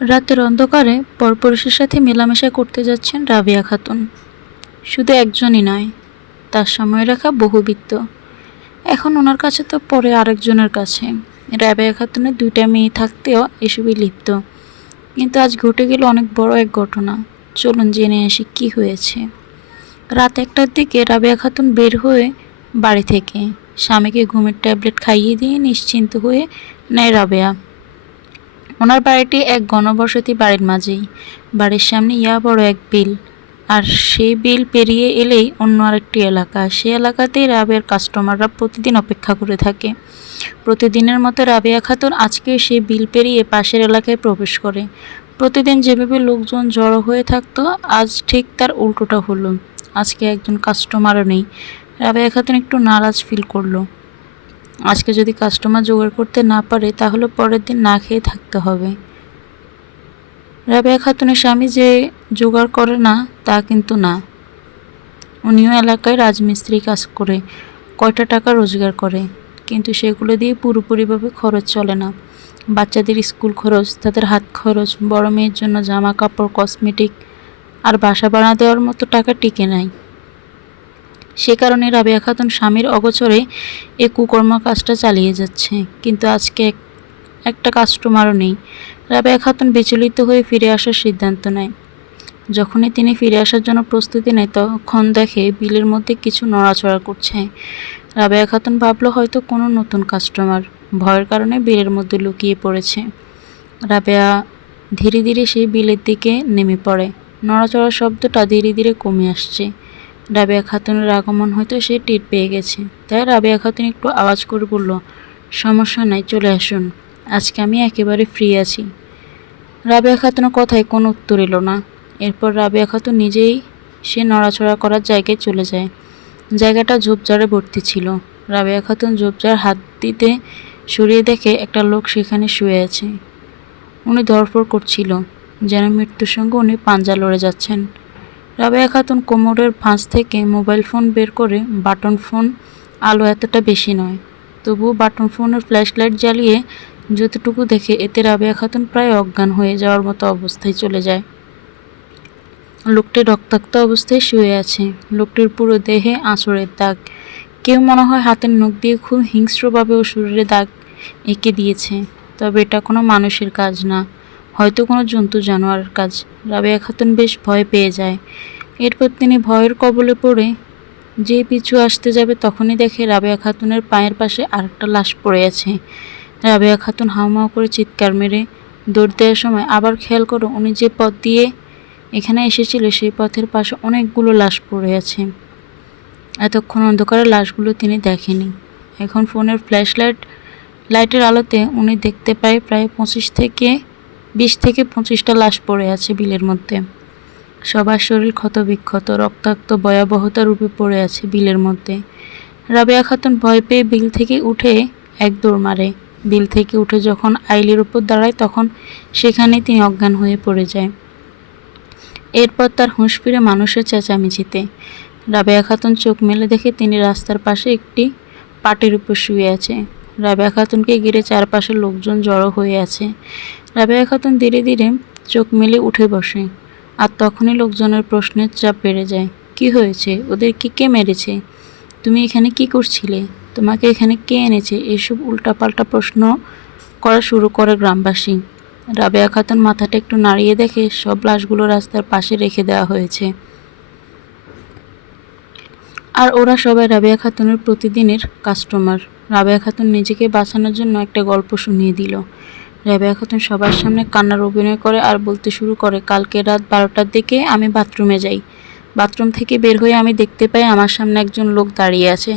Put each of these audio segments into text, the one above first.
রাতের অন্ধকারে পরপুরুষের সাথে মেলামেশা করতে যাচ্ছেন রাবিয়া খাতুন। শুধু একজনই নয়, তার সময় রাখা বহুবিত্ত। এখন ওনার কাছে তো পরে আরেকজনের কাছে। রাবিয়া খাতুনের দুইটা মেয়ে থাকতেও এসবই লিপ্ত। কিন্তু আজ ঘটে গেল অনেক বড় এক ঘটনা। চলুন জেনে আসি কি হয়েছে। রাত একটার দিকে রাবিয়া খাতুন বের হয়ে বাড়ি থেকে স্বামীকে ঘুমের ট্যাবলেট খাইয়ে দিয়ে নিশ্চিন্ত হয়ে নেয় রাবেয়া। ওনার বাড়িটি এক গণবসতি বাড়ির মাঝেই। বাড়ির সামনে ইয়া বড় এক বিল। আর সেই বিল পেরিয়ে এলেই অন্য আরেকটি এলাকা। সেই এলাকাতেই রাবের কাস্টমাররা প্রতিদিন অপেক্ষা করে থাকে। প্রতিদিনের মতো রাবেয়া খাতুন আজকে সেই বিল পেরিয়ে পাশের এলাকায় প্রবেশ করে। প্রতিদিন যেভাবে লোকজন জড়ো হয়ে থাকতো, আজ ঠিক তার উল্টোটা হলো। আজকে একজন কাস্টমারও নেই। রাবেয়া খাতুন একটু নারাজ ফিল করল। আজকে যদি কাস্টমার জোগাড় করতে না পারে, তাহলে পরের দিন না খেয়ে থাকতে হবে। রাবেয়া খাতুনের স্বামী যে জোগাড় করে না, তা কিন্তু না। উনিও এলাকায় রাজমিস্ত্রি কাজ করে, কয়টা টাকা রোজগার করে। কিন্তু সেগুলো দিয়ে পুরোপুরিভাবে খরচ চলে না। বাচ্চাদের স্কুল খরচ, তাদের হাত খরচ, বড় মেয়ের জন্য জামা কাপড় কসমেটিক আর বাসা ভাড়া দেওয়ার মতো টাকা টিকে নাই। সে কারণে রাবেয়া খাতুন স্বামীর অগোচরে এ কুকর্ম কাজটা চালিয়ে যাচ্ছে। কিন্তু আজকে এক- একটা কাস্টমারও নেই। রাবেয়া খাতুন বিচলিত হয়ে ফিরে আসার সিদ্ধান্ত নেয়। যখনই তিনি ফিরে আসার জন্য প্রস্তুতি নেয়, তখন দেখে বিলের মধ্যে কিছু নড়াচড়া করছে। রাবেয়া খাতুন ভাবলো, হয়তো কোনো নতুন কাস্টমার। ভয়ের কারণে বিলের মধ্যে লুকিয়ে পড়েছে। রাবেয়া ধীরে ধীরে সেই বিলের দিকে নেমে পড়ে। নড়াচড়ার শব্দটা ধীরে ধীরে কমে আসছে। রাবেয়া খাতুনের আগমন হয়তো সে টের পেয়ে গেছে। তাই রাবেয়া খাতুন একটু আওয়াজ করে বলল, সমস্যা নাই, চলে আসুন। আজকে আমি একেবারে ফ্রি আছি। রাবেয়া খাতুনের কথায় কোনো উত্তর এলো না। এরপর রাবেয়া খাতুন নিজেই সে নড়াচড়া করার জায়গায় চলে যায়। জায়গাটা ঝোপঝাড়ে ভর্তি ছিল। রাবেয়া খাতুন ঝোপঝাড় হাত দিতে সরিয়ে দেখে একটা লোক সেখানে শুয়ে আছে। উনি ধরফড় করছিল, যেন মৃত্যুর সঙ্গে উনি পাঞ্জা লড়ে যাচ্ছেন। রাবেয়া খাতুন কোমরের ভাঁজ থেকে মোবাইল ফোন বের করে বাটন ফোন আলো এতটা বেশি নয়। তবুও বাটন ফোনের ফ্ল্যাশ লাইট জ্বালিয়ে যতটুকু দেখে এতে রাবেয়া খাতুন প্রায় অজ্ঞান হয়ে যাওয়ার মতো অবস্থায় চলে যায়। লোকটি রক্তাক্ত অবস্থায় শুয়ে আছে। লোকটির পুরো দেহে আঁচড়ের দাগ। কেউ মনে হয় হাতের নখ দিয়ে খুব হিংস্রভাবে ও শরীরে দাগ এঁকে দিয়েছে। তবে এটা কোনো মানুষের কাজ না। হয়তো কোনো জন্তু জানোয়ারের কাজ। রাবেয়া খাতুন বেশ ভয় পেয়ে যায়। এরপর তিনি ভয়ের কবলে পড়ে যে পিছু আসতে যাবে তখনই দেখে রাবেয়া খাতুনের পায়ের পাশে আরেকটা লাশ পড়ে আছে। রাবেয়া খাতুন হাউমাউ করে চিৎকার মেরে দৌড় দেওয়ার সময় আবার খেয়াল করো, উনি যে পথ দিয়ে এখানে এসেছিল, সেই পথের পাশে অনেকগুলো লাশ পড়ে আছে। এতক্ষণ অন্ধকারে লাশগুলো তিনি দেখেনি। এখন ফোনের ফ্ল্যাশ লাইট লাইটের আলোতে উনি দেখতে পায় প্রায় পঁচিশ থেকে বিশ থেকে পঁচিশটা লাশ পড়ে আছে বিলের মধ্যে। সবার শরীর ক্ষতবিক্ষত, রক্তাক্ত, ভয়াবহতা রূপে পড়ে আছে বিলের মধ্যে। রাবেয়া খাতুন ভয় পেয়ে বিল থেকে উঠে এক দৌড় মারে। বিল থেকে উঠে যখন আইলের উপর দাঁড়ায়, তখন সেখানে তিনি অজ্ঞান হয়ে পড়ে যায়। এরপর তার হুঁশ ফিরে মানুষের চেঁচামেচিতে। রাবেয়া খাতুন চোখ মেলে দেখে তিনি রাস্তার পাশে একটি পাটের উপর শুয়ে আছে। রাবেয়া খাতুনকে ঘিরে চারপাশে লোকজন জড়ো হয়ে আছে। রাবেয়া খাতুন ধীরে ধীরে চোখ মেলে উঠে বসে, আর তখনই লোকজনের প্রশ্নের চাপ বেড়ে যায়। কি হয়েছে? ওদের কি কে মেরেছে? তুমি এখানে কি করছিলে? তোমাকে এখানে কে এনেছে? এসব উল্টাপাল্টা প্রশ্ন করা শুরু করে গ্রামবাসী। রাবেয়া খাতুন মাথাটা একটু নাড়িয়ে দেখে সব লাশগুলো রাস্তার পাশে রেখে দেওয়া হয়েছে। আর ওরা সবাই রাবেয়া খাতুনের প্রতিদিনের কাস্টমার। রাবেয়া খাতুন নিজেকে বাঁচানোর জন্য একটা গল্প শুনিয়ে দিল। রাবেয়া খাতুন সবার সামনে কান্নার অভিনয় করে আর বলতে শুরু করে, কালকে রাত বারোটার দিকে আমি বাথরুমে যাই। বাথরুম থেকে বের হয়ে আমি দেখতে পাই আমার সামনে একজন লোক দাঁড়িয়ে আছে।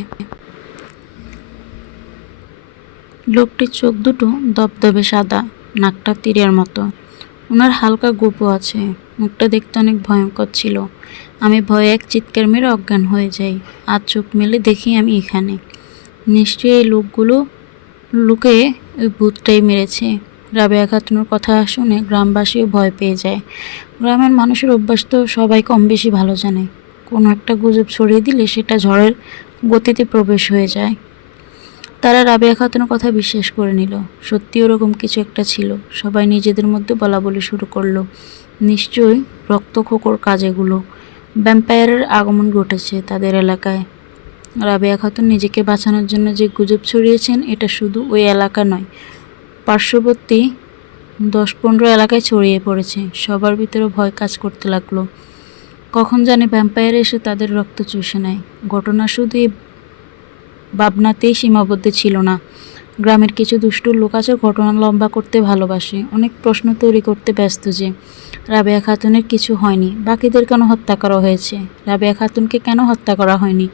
লোকটির চোখ দুটো দবদবে সাদা, নাকটা তীরের মতো। ওনার হালকা গোপও আছে, মুখটা দেখতে অনেক ভয়ঙ্কর ছিল। আমি ভয়ে এক চিৎকার মেরে অজ্ঞান হয়ে যাই, আর চোখ মেলে দেখি আমি এখানে। নিশ্চয়ই এই লোকগুলো, লোকে ওই ভূতটাই মেরেছে। রাবেয়া খাতুনের কথা শুনে গ্রামবাসীও ভয় পেয়ে যায়। গ্রামের মানুষের অভ্যাস তো সবাই কম বেশি ভালো জানে। কোনো একটা গুজব ছড়িয়ে দিলে সেটা ঝড়ের গতিতে প্রবেশ হয়ে যায়। তারা রাবেয়া খাতুনের কথা বিশ্বাস করে নিল। সত্যি ওরকম কিছু একটা ছিল। সবাই নিজেদের মধ্যে বলা বলি শুরু করল। নিশ্চয়ই রক্তখোকর কাজ এগুলো ভ্যাম্পায়ারের আগমন ঘটেছে তাদের এলাকায়। রাবেয়া খাতুন নিজেকে বাঁচানোর জন্য যে গুজব ছড়িয়েছেন, এটা শুধু ওই এলাকা নয় পার্শ্ববর্তী দশ পনেরো এলাকায় ছড়িয়ে পড়েছে। সবার ভিতরে ভয় কাজ করতে লাগল। কখন জানে ভ্যাম্পায়ার এসে তাদের রক্ত চুষে নেয়। ঘটনা শুধু এই ভাবনাতেই সীমাবদ্ধ ছিল না। গ্রামের কিছু দুষ্টু লোক আছে ঘটনা লম্বা করতে ভালোবাসে। অনেক প্রশ্ন তৈরি করতে ব্যস্ত যে, রাবেয়া খাতুনের কিছু হয়নি। বাকিদের কেন হত্যা করা হয়েছে? রাবেয়া খাতুনকে কেন হত্যা করা হয়নি?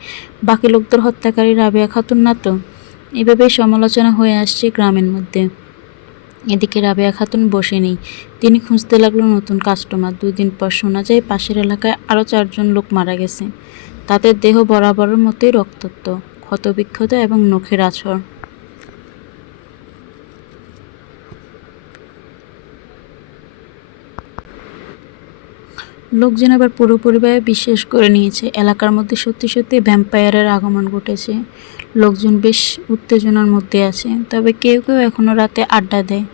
বাকি লোকদের হত্যাকারী রাবেয়া খাতুন না তো? এভাবেই সমালোচনা হয়ে আসছে গ্রামের মধ্যে। এদিকে রাবেয়া খাতুন বসে নেই। তিনি খুঁজতে লাগল নতুন কাস্টমার। দুই দিন পর শোনা যায়, পাশের এলাকায় আরও চারজন লোক মারা গেছে। তাদের দেহ বরাবরের মতোই রক্তাক্ত, ক্ষতবিক্ষত এবং নখের আছর লোকজন এবার পুরোপুরিভাবে বিশ্বাস করে নিয়েছে। এলাকার মধ্যে সত্যি সত্যি ভ্যাম্পায়ারের আগমন ঘটেছে। লোকজন বেশ উত্তেজনার মধ্যে আছে। তবে কেউ কেউ এখনও রাতে আড্ডা দেয়।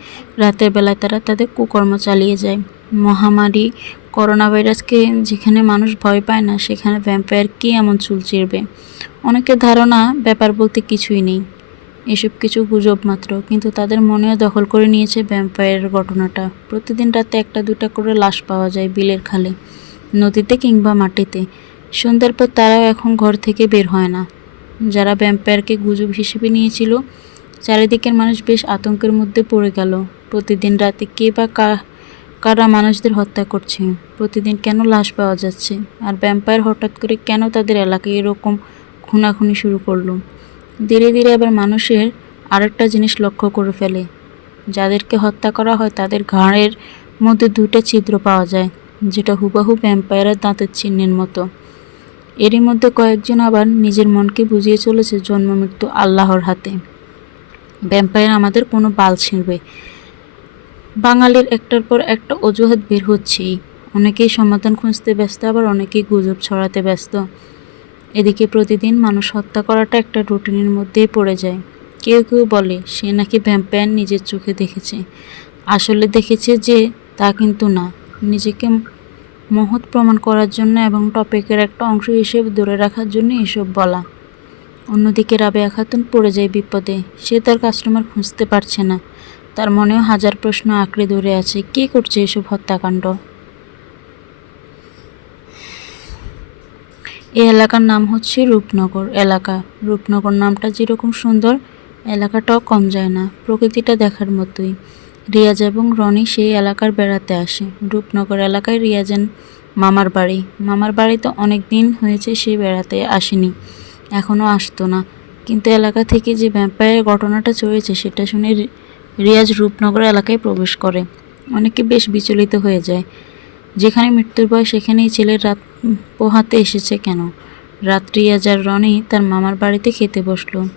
রাতের বেলায় তারা তাদের কুকর্ম চালিয়ে যায়। মহামারী করোনা ভাইরাসকে যেখানে মানুষ ভয় পায় না, সেখানে ভ্যাম্পায়ার কী এমন চুল চিরবে? অনেকের ধারণা ব্যাপার বলতে কিছুই নেই। এসব কিছু গুজব মাত্র, কিন্তু তাদের মনেও দখল করে নিয়েছে ভ্যাম্পায়ারের ঘটনাটা। প্রতিদিন রাতে একটা দুটা করে লাশ পাওয়া যায় বিলের খালে, নদীতে কিংবা মাটিতে। সন্ধ্যার পর তারাও এখন ঘর থেকে বের হয় না। যারা ভ্যাম্পায়ারকে গুজব হিসেবে নিয়েছিল, চারিদিকের মানুষ বেশ আতঙ্কের মধ্যে পড়ে গেল। প্রতিদিন রাতে কে বা কারা মানুষদের হত্যা করছে? প্রতিদিন কেন লাশ পাওয়া যাচ্ছে? আর ভ্যাম্পায়ার হঠাৎ করে কেন তাদের এলাকায় এরকম খুনাখুনি শুরু করল? ধীরে ধীরে আবার মানুষের আরেকটা জিনিস লক্ষ্য করে ফেলে। যাদেরকে হত্যা করা হয় তাদের ঘাড়ের মধ্যে দুটো ছিদ্র পাওয়া যায়, যেটা হুবাহু ভ্যাম্পায়ারের দাঁতের চিহ্নের মতো। এরই মধ্যে কয়েকজন আবার নিজের মনকে বুঝিয়ে চলেছে জন্ম মৃত্যু আল্লাহর হাতে। ভ্যাম্পায়ার আমাদের কোনো বাল ছিঁড়বে। বাঙালির একটার পর একটা অজুহাত বের হচ্ছেই। অনেকেই সমাধান খুঁজতে ব্যস্ত, আবার অনেকেই গুজব ছড়াতে ব্যস্ত। এদিকে প্রতিদিন মানুষ হত্যা করাটা একটা রুটিনের মধ্যেই পড়ে যায়। কেউ কেউ বলে, সে নাকি ভ্যাম্পায়ার নিজের চোখে দেখেছে। আসলে দেখেছে যে তা কিন্তু না। নিজেকে মহৎ প্রমাণ করার জন্য এবং টপিকের একটা অংশ হিসেবে ধরে রাখার জন্য এসব বলা। অন্যদিকে রাবেয়া খাতুন পড়ে যায় বিপদে। সে তার কাস্টমার খুঁজতে পারছে না। তার মনেও হাজার প্রশ্ন আঁকড়ে ধরে আছে, কে করছে এসব হত্যাকাণ্ড? এই এলাকার নাম হচ্ছে রূপনগর এলাকা। রূপনগর নামটা যেরকম সুন্দর, এলাকাটাও কম যায় না, প্রকৃতিটা দেখার মতোই। রিয়াজ এবং রনি সেই এলাকার বেড়াতে আসে। রূপনগর এলাকায় রিয়াজের মামার বাড়ি। মামার বাড়িতে অনেক দিন হয়েছে সে বেড়াতে আসেনি। এখনও আসতো না। কিন্তু এলাকা থেকে যে ব্যাপারের ঘটনাটা চলেছে সেটা শুনে রিয়াজ রূপনগর এলাকায় প্রবেশ করে। অনেকে বেশ বিচলিত হয়ে যায়। যেখানে মৃত্যুর বয় সেখানেই ছেলের রাত পোহাতে এসেছে কেন? রাত রিয়াজ আর রনি তার মামার বাড়িতে খেতে বসল।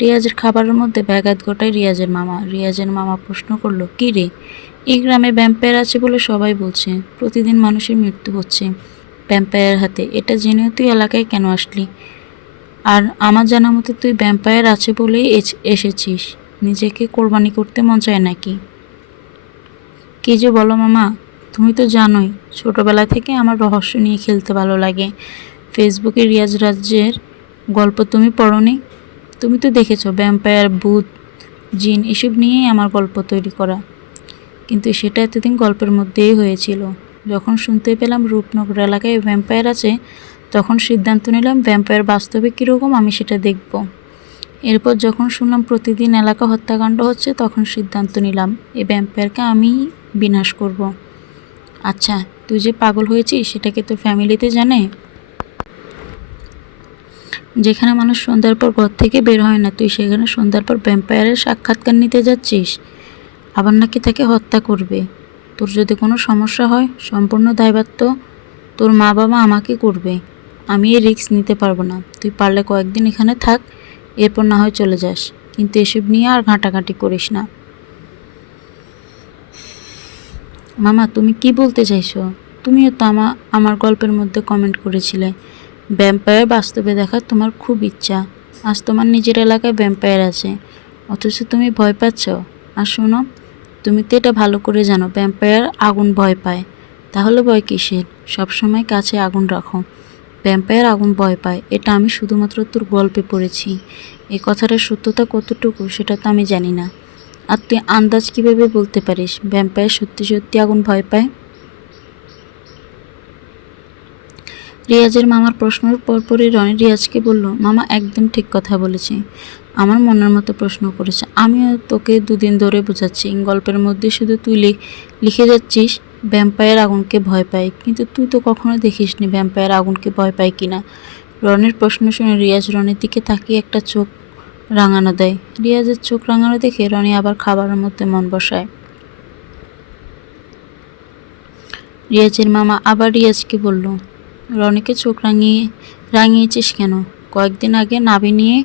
রিয়াজের খাবারের মধ্যে ব্যাঘাত ঘটায় রিয়াজের মামা। রিয়াজের মামা প্রশ্ন করল, কী রে? এই গ্রামে ভ্যাম্পায়ার আছে বলে সবাই বলছে। প্রতিদিন মানুষের মৃত্যু হচ্ছে। ভ্যাম্পায়ারের হাতে, এটা জেনেও তুই এলাকায় কেন আসলি? আর আমার জানা মতো তুই ভ্যাম্পায়ার আছে বলেই এসেছিস। নিজেকে কোরবানি করতে মন চায় নাকি? কি যে বলো মামা, তুমি তো জানোই, ছোটবেলা থেকে আমার রহস্য নিয়ে খেলতে ভালো লাগে। ফেসবুকে রিয়াজ রাজ্যের গল্প তুমি পড়নি? তুমি তো দেখেছ ভ্যাম্পায়ার ভূত, জিন, এসব নিয়েই আমার গল্প তৈরি করা। কিন্তু সেটা এতদিন গল্পের মধ্যেই হয়েছিল। যখন শুনতে পেলাম রূপনগর এলাকায় ভ্যাম্পায়ার আছে, তখন সিদ্ধান্ত নিলাম ভ্যাম্পায়ার বাস্তবে কীরকম আমি সেটা দেখব। এরপর যখন শুনলাম প্রতিদিন এলাকা হত্যাকাণ্ড হচ্ছে, তখন সিদ্ধান্ত নিলাম এই ভ্যাম্পায়ারকে আমি বিনাশ করব। আচ্ছা তুই যে পাগল হয়েছিস সেটাকে তোর ফ্যামিলিতে জানে? যেখানে মানুষ সন্ধ্যার পর ঘর থেকে বের হয় না, তুই সেখানে সন্ধ্যার পর ভ্যাম্পায়ারের সাক্ষাৎকার নিতে যাচ্ছিস। আবার নাকি তাকে হত্যা করবে। তোর যদি কোনো সমস্যা হয়, সম্পূর্ণ দায়ভার তোর মা বাবা আমাকে করবে। আমি এই রিস্ক নিতে পারব না। তুই পারলে কয়েকদিন এখানে থাক, এরপর না হয় চলে যাস। কিন্তু এসব নিয়ে আর ঘাঁটাঘাঁটি করিস না। মামা, তুমি কি বলতে চাইছো? তুমিও তো আমা, আমার গল্পের মধ্যে কমেন্ট করেছিলে। ভ্যাম্পায়ার বাস্তবে দেখার তোমার খুব ইচ্ছা। আজ তোমার নিজের এলাকায় ভ্যাম্পায়ার আছে। অথচ তুমি ভয় পাচ্ছ। আর শোনো, তুমি তো এটা ভালো করে জানো ভ্যাম্পায়ার আগুন ভয় পায়। তাহলে ভয় কিসের? সবসময় কাছে আগুন রাখো। ভ্যাম্পায়ার আগুন ভয় পায়, এটা আমি শুধুমাত্র তোর গল্পে পড়েছি। এই কথাটার সত্যতা কতটুকু সেটা তো আমি জানি না। আর তুই আন্দাজ কীভাবে বলতে পারিস? ভ্যাম্পায়ার সত্যি সত্যি আগুন ভয় পায়? রিয়াজের মামার প্রশ্নের পরপরই রনি রিয়াজকে বলল, মামা, একদম ঠিক কথা বলেছে। আমার মনের মতো প্রশ্ন করেছে। আমিও তোকে দুদিন ধরে বোঝাচ্ছি। গল্পের মধ্যে শুধু তুই লিখে যাচ্ছিস, ভ্যাম্পায়ার আগুনকে ভয় পায়। কিন্তু তুই তো কখনো দেখিসনি ভ্যাম্পায়ার আগুনকে ভয় পায় কিনা? রনির প্রশ্ন শুনে রিয়াজ রনির দিকে তাকিয়ে একটা চোখ রাঙানো দেয়। রিয়াজের চোখ রাঙানো দেখে রনি আবার খাবারের মধ্যে মন বসায়। রিয়াজের মামা আবার রিয়াজকে বলল রনিকে চোখ রাঙিয়ে, রাঙিয়েছিস কেন? কয়েকদিন আগে নাবি নিয়ে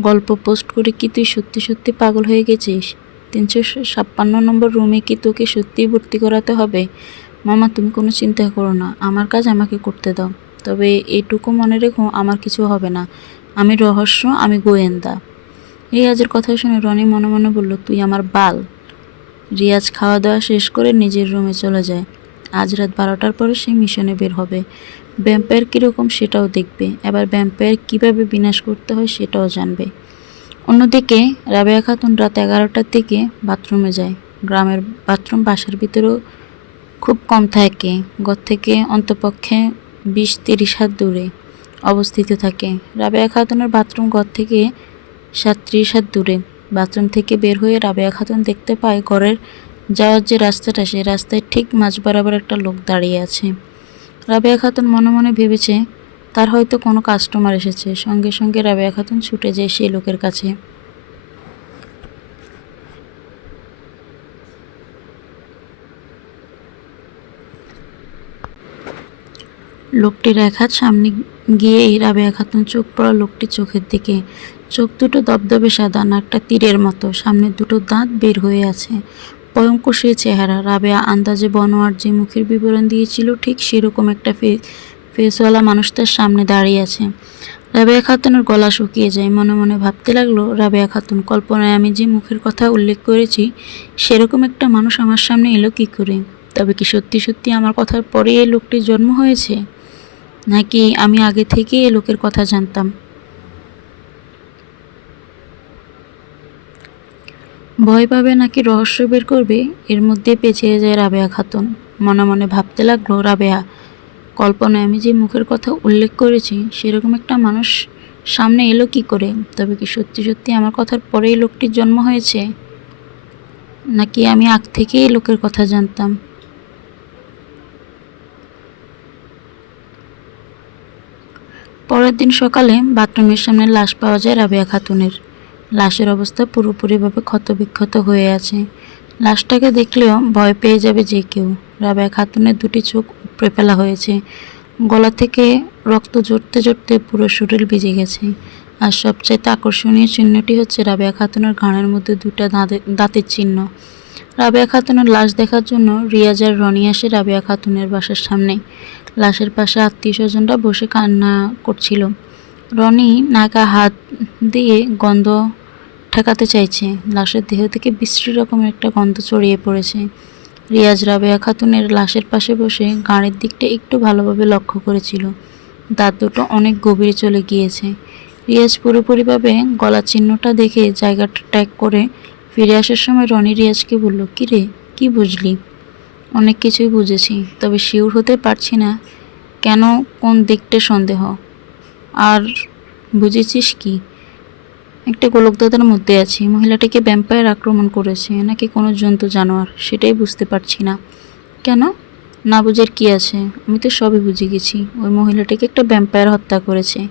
গল্প পোস্ট করে কি তুই সত্যি সত্যি পাগল হয়ে গেছিস? তিনশো ছাপ্পান্ন নম্বর রুমে কি তোকে সত্যিই ভর্তি করাতে হবে? মামা, তুমি কোনো চিন্তা করো না, আমার কাজ আমাকে করতে দাও। তবে এইটুকু মনে রেখো, আমার কিছু হবে না। আমি রহস্য, আমি গোয়েন্দা। রিয়াজের কথা শুনে রনি মনে মনে বলল, তুই আমার বাল। রিয়াজ খাওয়া দাওয়া শেষ করে নিজের রুমে চলে যায়। আজ রাত বারোটার পরে সে মিশনে বের হবে। ভ্যাম্পায়ার কীরকম সেটাও দেখবে। এবার ভ্যাম্পায়ার কীভাবে বিনাশ করতে হয় সেটাও জানবে। অন্যদিকে রাবেয়া খাতুন রাত এগারোটার দিকে বাথরুমে যায়। গ্রামের বাথরুম বাসার ভিতরেও খুব কম থাকে। ঘর থেকে অন্তপক্ষে বিশ তিরিশ হাত দূরে অবস্থিত থাকে। রাবেয়া খাতুনের বাথরুম ঘর থেকে সাতত্রিশ হাত দূরে। বাথরুম থেকে বের হয়ে রাবেয়া খাতুন দেখতে পায় ঘরের যাওয়ার যে রাস্তাটা, সেই রাস্তায় ঠিক মাঝ বরাবর একটা লোক দাঁড়িয়ে আছে। রাবেয়া খাতুন মনে মনে ভেবেছে, তার হয়তো কোনো কাস্টমার এসেছে। সঙ্গে সঙ্গে রাবেয়া খাতুন ছুটে যায় সেই লোকের কাছে। লোকটির এক হাত সামনে গিয়েই রাবেয়া খাতুন চোখ পড়া লোকটির চোখের দিকে। চোখ দুটো দবদবে সাদা নাকটা তীরের মতো। সামনে দুটো দাঁত বের হয়ে আছে। ভয়ঙ্কর সেই চেহারা। রাবেয়া আন্দাজে বনোয়ার যে মুখের বিবরণ দিয়েছিল, ঠিক সেরকম একটা ফেসওয়ালা মানুষ তার সামনে দাঁড়িয়ে আছে। রাবেয়া খাতুনের গলা শুকিয়ে যায়। মনে মনে ভাবতে লাগল, রাবেয়া খাতুন, কল্পনায় আমি যে মুখের কথা উল্লেখ করেছি, সেরকম একটা মানুষ আমার সামনে এলো কী করে? তবে কি সত্যি সত্যি আমার কথার পরে এই লোকটির জন্ম হয়েছে? নাকি আমি আগে থেকেই এ লোকের কথা জানতাম? ভয় পাবে নাকি রহস্য বের করবে? এর মধ্যে পেছিয়ে যায় রাবেয়া খাতুন। মনে মনে ভাবতে লাগল, রাবেয়া, কল্পনায় আমি যে মুখের কথা উল্লেখ করেছি, সেরকম একটা মানুষ সামনে এলো কি করে? তবে কি সত্যি সত্যি আমার কথার পরেই লোকটির জন্ম হয়েছে? নাকি আমি আগ থেকেই এই লোকের কথা জানতাম? পরের দিন সকালে বাথরুমের সামনে লাশ পাওয়া যায় রাবেয়া খাতুনের। লাশের অবস্থা পুরোপুরিভাবে ক্ষতবিক্ষত হয়ে আছে। লাশটাকে দেখলেও ভয় পেয়ে যাবে যে কেউ। রাবেয়া খাতুনের দুটি চোখ উপড়ে ফেলা হয়েছে। গলা থেকে রক্ত জড়তে জড়তে পুরো শরীর ভিজে গেছে। আর সবচাইতে আকর্ষণীয় চিহ্নটি হচ্ছে রাবেয়া খাতুনের ঘাড়ের মধ্যে দুটা দাঁতে দাঁতের চিহ্ন। রাবেয়া খাতুনের লাশ দেখার জন্য রিয়াজ আর রনি আসে রাবেয়া খাতুনের বাসার সামনে। লাশের পাশে আত্মীয় স্বজনরা বসে কান্না করছিল। রনি নাকা হাত দিয়ে গন্ধ ঠেকাতে চাইছে। লাশের দেহ থেকে বিশ্রী রকমের একটা গন্ধ ছড়িয়ে পড়েছে। রিয়াজ রাবেয়া খাতুনের লাশের পাশে বসে গাড়ির দিকটা একটু ভালোভাবে লক্ষ্য করেছিল। দাঁত দুটো অনেক গভীরে চলে গিয়েছে। রিয়াজ পুরোপুরিভাবে গলা চিহ্নটা দেখে জায়গাটা ট্যাগ করে ফিরে আসার সময় রনি রিয়াজকে বলল, কী রে, কী বুঝলি? অনেক কিছুই বুঝেছি, তবে শিওর হতে পারছি না। কেন কোন দিকটা সন্দেহ? আর বুঝেছিস কি? একটা গোলকদাদার মধ্যে আছি। মহিলাটিকে ভ্যাম্পায়ার আক্রমণ করেছে, নাকি কোনো জন্তু জানোয়ার, সেটাই বুঝতে পারছি না। কেন? না বুঝের কি আছে? আমি তো সবই বুঝে গেছি। ওই মহিলাটিকে একটা ভ্যাম্পায়ার হত্যা করেছে।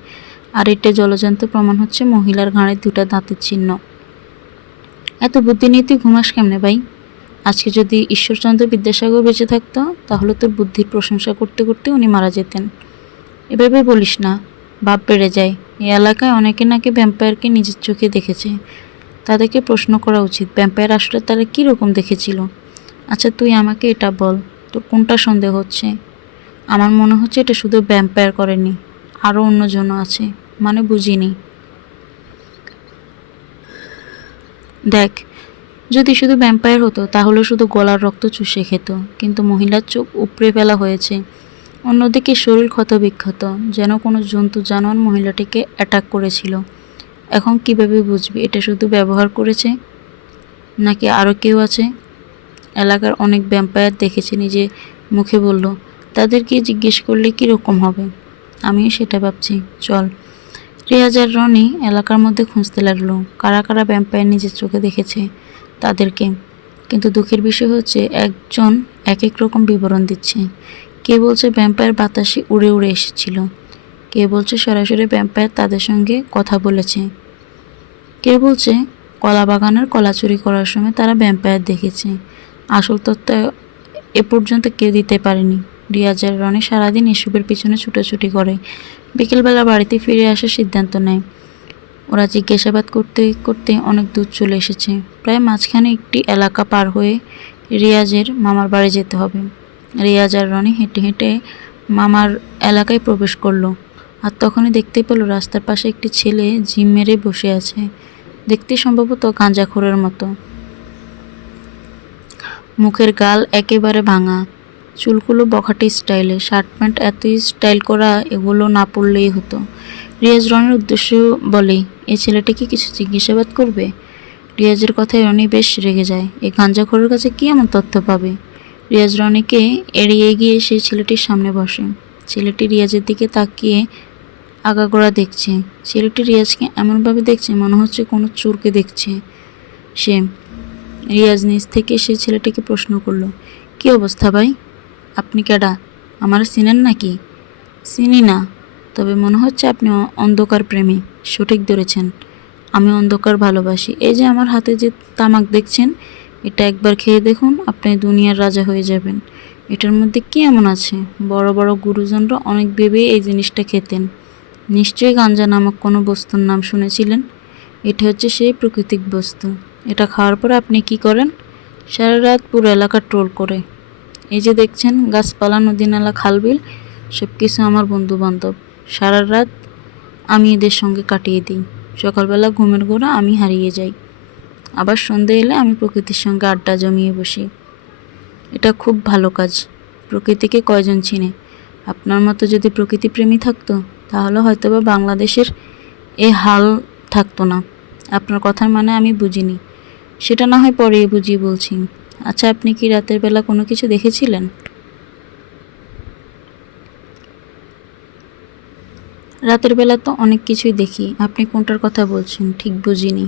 আর এটা জলজান্ত প্রমাণ হচ্ছে মহিলার ঘাড়ে দুটা দাঁতের চিহ্ন। এত বুদ্ধি নিয়ে তুই ঘুমাস কেমনে ভাই? আজকে যদি ঈশ্বরচন্দ্র বিদ্যাসাগর বেঁচে থাকতো, তাহলে তোর বুদ্ধির প্রশংসা করতে করতে উনি মারা যেতেন। এভাবে বলিস না। ভাব বেড়ে যায়। এই এলাকায় অনেকে নাকি ভ্যাম্পায়ারকে নিজের চোখে দেখেছে। তাদেরকে প্রশ্ন করা উচিত ভ্যাম্পায়ার আসলে তারা কীরকম দেখেছিল? আচ্ছা তুই আমাকে এটা বল, তোর কোনটা সন্দেহ হচ্ছে? আমার মনে হচ্ছে এটা শুধু ভ্যাম্পায়ার করেনি আরও অন্যজনও আছে মানে বুঝিনি। দেখ, যদি শুধু ভ্যাম্পায়ার হতো, তাহলে শুধু গলার রক্ত চুষে খেত, কিন্তু মহিলার চোখ উপড়ে ফেলা হয়েছে। অন্যদিকে শরীর ক্ষতবিক্ষত, যেন কোনো জন্তু জানোয়ার মহিলাটিকে অ্যাটাক করেছিল। এখন কীভাবে বুঝবি, এটা শুধু ব্যবহার করেছে? নাকি আরও কেউ আছে? এলাকার অনেক ভ্যাম্পায়ার দেখেছে, নিজে মুখে বলল তাদেরকে জিজ্ঞেস করলে কীরকম হবে? আমিও সেটা ভাবছি। চল। রিয়াজ আর রনি এলাকার মধ্যে খুঁজতে লাগল। কারা কারা ভ্যাম্পায়ার নিজের চোখে দেখেছে, তাদেরকে। কিন্তু দুঃখের বিষয় হচ্ছে, একজন এক এক রকম বিবরণ দিচ্ছে। কে বলছে ভ্যাম্পায়ার বাতাসে উড়ে উড়ে এসেছিল? কে বলছে সরাসরি ভ্যাম্পায়ার তাদের সঙ্গে কথা বলেছে? কে বলছে কলা বাগানের কলা চুরি করার সময় তারা ভ্যাম্পায়ার দেখেছে? আসল তথ্য এ পর্যন্ত কেউ দিতে পারেনি। রিয়াজের রনি সারাদিন এসবের পিছনে ছুটোছুটি করে। বিকেলবেলা বাড়িতে ফিরে আসার সিদ্ধান্ত নেয়। ওরা জিজ্ঞাসাবাদ করতে করতে অনেক দূর চলে এসেছে। প্রায় মাঝখানে একটি এলাকা পার হয়ে রিয়াজের মামার বাড়ি যেতে হবে। রিয়াজ আর রনি হেঁটে হেঁটে মামার এলাকায় প্রবেশ করল। আর তখনই দেখতে পেল রাস্তার পাশে একটি ছেলে জিম মেরে বসে আছে। দেখতে সম্ভবত গাঁজাখোরের মতো। মুখের গাল একেবারে ভাঙা। চুলগুলো বখাটে স্টাইলে। শার্ট প্যান্ট এতই স্টাইল করা এগুলো না পড়লেই হতো। রিয়াজ রনির উদ্দেশ্য বলে এই ছেলেটিকে কিছু জিজ্ঞাসাবাদ করবে? রিয়াজের কথায় রনি বেশ রেগে যায়। এই গাঞ্জাখোরের কাছে কী এমন তথ্য পাবে? রিয়াজ রনিকে এড়িয়ে গিয়ে সেই ছেলেটির সামনে বসে। ছেলেটি রিয়াজের দিকে তাকিয়ে আগাগোড়া দেখছে। ছেলেটি রিয়াজকে এমনভাবে দেখছে মনে হচ্ছে কোনো চোরকে দেখছে। সে রিয়াজ নিজ থেকে সে ছেলেটিকে প্রশ্ন করল, কী অবস্থা ভাই? আপনি কেডা আমার চিনেন নাকি? চিনি না, তবে মনে হচ্ছে আপনি অন্ধকার প্রেমী, সঠিক ধরেছেন। আমি অন্ধকার ভালোবাসি। এই যে আমার হাতে যে তামাক দেখছেন এটা একবার খেয়ে দেখুন, আপনি দুনিয়ার রাজা হয়ে যাবেন। এটার মধ্যে কি এমন আছে? বড় বড় গুরুজনরা অনেক ভেবে এই জিনিসটা খেতেন। নিশ্চয়ই গাঞ্জা নামক কোনো বস্তুর নাম শুনেছিলেন? এটা হচ্ছে সেই প্রাকৃতিক বস্তু। এটা খাওয়ার পরে আপনি কি করেন? সারা রাত পুরো এলাকা ট্রোল করে। এই যে দেখছেন, গাছপালা নদী নালা খালবিল সব কিছু আমার বন্ধু বান্ধব সারা রাত আমি এদের সঙ্গে কাটিয়ে দিই। সকালবেলা ঘুমের ঘোরা আমি হারিয়ে যাই। আবার সন্ধে এলে আমি প্রকৃতির সঙ্গে আড্ডা জমিয়ে বসি। এটা খুব ভালো কাজ। প্রকৃতিকে কয়জন চিনে? আপনার মতো যদি প্রকৃতিপ্রেমী থাকতো, তাহলে হয়তোবা বাংলাদেশের এ হাল থাকতো না। আপনার কথার মানে আমি বুঝিনি। সেটা না হয় পরে বুঝিয়ে বলছি। আচ্ছা আপনি কি রাতের বেলা কোনো কিছু দেখেছিলেন? রাতের বেলা তো অনেক কিছুই দেখি। আপনি কোনটার কথা বলছেন ঠিক বুঝিনি।